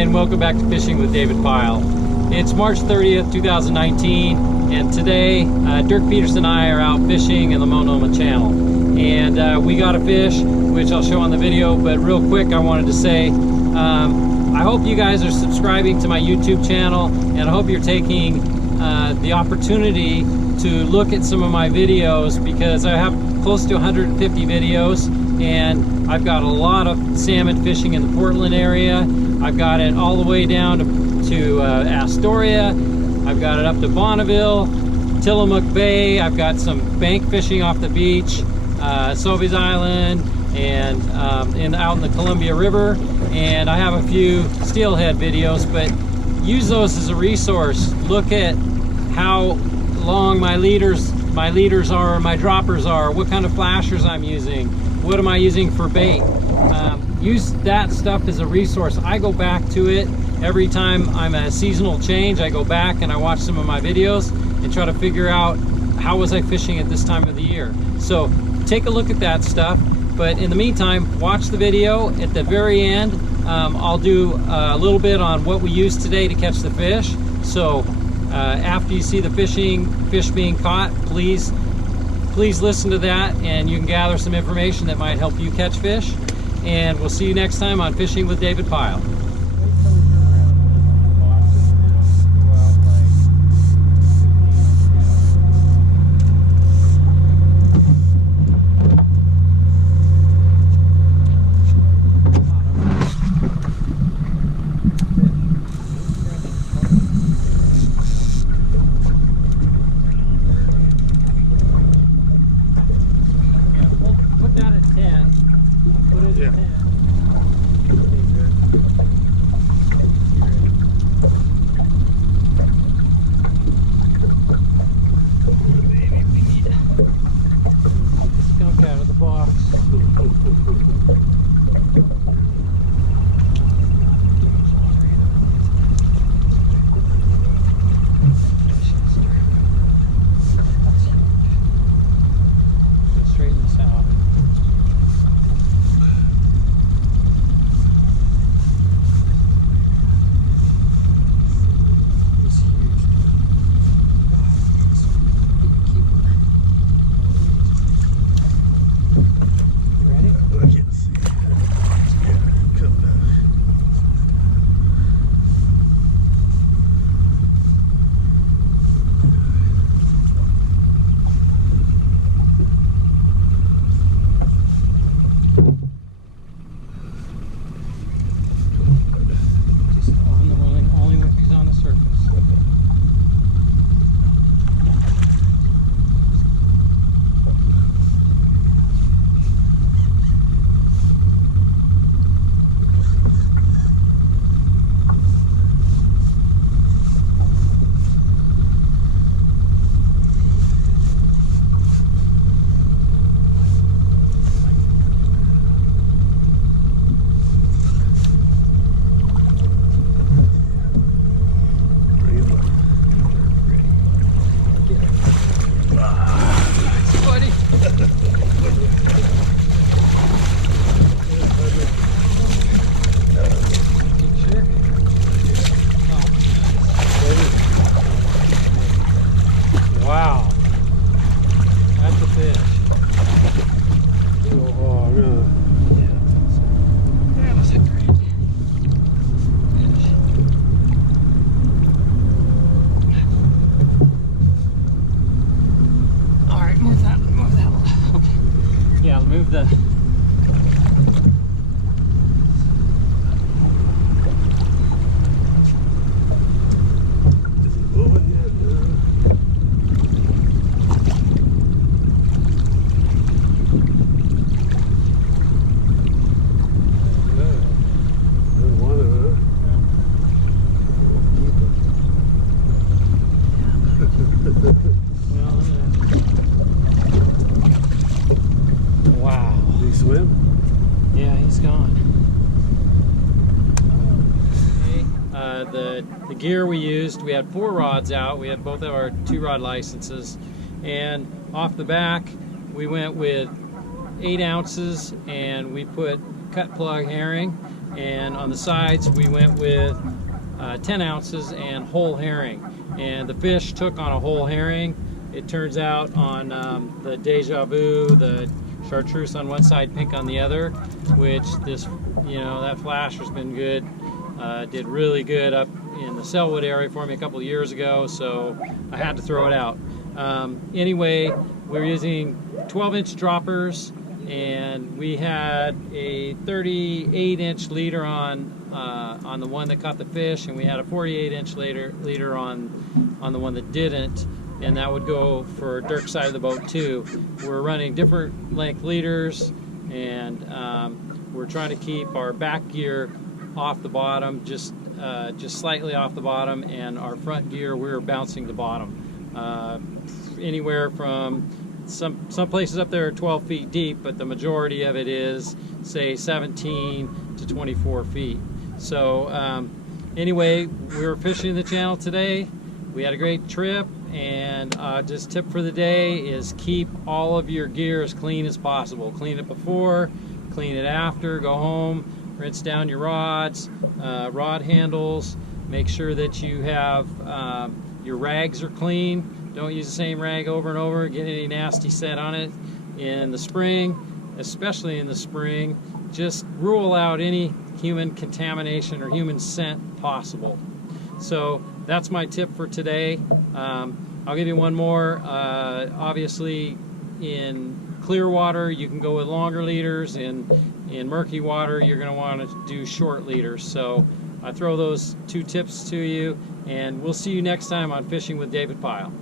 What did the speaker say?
and welcome back to Fishing with David Pyle. It's March 30th, 2019, and today Dirk Peterson and I are out fishing in the Multnomah Channel. And we got a fish, which I'll show on the video, but real quick I wanted to say, I hope you guys are subscribing to my YouTube channel, and I hope you're taking the opportunity to look at some of my videos, because I have close to 150 videos, and I've got a lot of salmon fishing in the Portland area. I've got it all the way down to Astoria. I've got it up to Bonneville, Tillamook Bay. I've got some bank fishing off the beach, Sovies Island, and out in the Columbia River. And I have a few steelhead videos, but use those as a resource. Look at how long my leaders are, my droppers are, what kind of flashers I'm using, what am I using for bait. Use that stuff as a resource. I go back to it every time I'm a seasonal change. I go back and I watch some of my videos and try to figure out how was I fishing at this time of the year. So take a look at that stuff, but in the meantime, watch the video. At the very end, I'll do a little bit on what we used today to catch the fish. So after you see the fish being caught, please listen to that, and you can gather some information that might help you catch fish. And we'll see you next time on Fishing with David Pyle. Put that at 10. Put it at 10. Maybe we need to get the skunk out of the box. Straighten this out. Wow, that's a fish. Oh, really? Yeah, that was a great fish. All right, move that. Okay. Yeah, move the. Is it moving yet? Wow. Did he swim? Yeah, he's gone. The gear we used, we had 4 rods out. We had both of our 2-rod licenses, and off the back we went with 8 ounces, and we put cut plug herring. and on the sides we went with 10 ounces and whole herring. And the fish took on a whole herring. It turns out on the Deja Vu, the chartreuse on one side, pink on the other, which this, that flash has been good. Did really good up in the Selwood area for me a couple of years ago, so I had to throw it out. Anyway, we're using 12-inch droppers, and we had a 38-inch leader on the one that caught the fish, and we had a 48-inch leader on the one that didn't, and that would go for Dirk's side of the boat too. We're running different length leaders, and we're trying to keep our back gear off the bottom, just slightly off the bottom, and our front gear we're bouncing the bottom. Anywhere from some places up there are 12 feet deep, but the majority of it is, say, 17 to 24 feet. So anyway, we were fishing the channel today. We had a great trip, and just tip for the day is keep all of your gear as clean as possible. Clean it before, clean it after, go home, rinse down your rods, rod handles, make sure that you have your rags are clean. Don't use the same rag over and over, get any nasty scent on it. In the spring, especially in the spring, just rule out any human contamination or human scent possible. So that's my tip for today. I'll give you one more. Obviously, in clear water, you can go with longer leaders. In murky water, you're going to want to do short leaders. So I throw those two tips to you, and we'll see you next time on Fishing with David Pyle.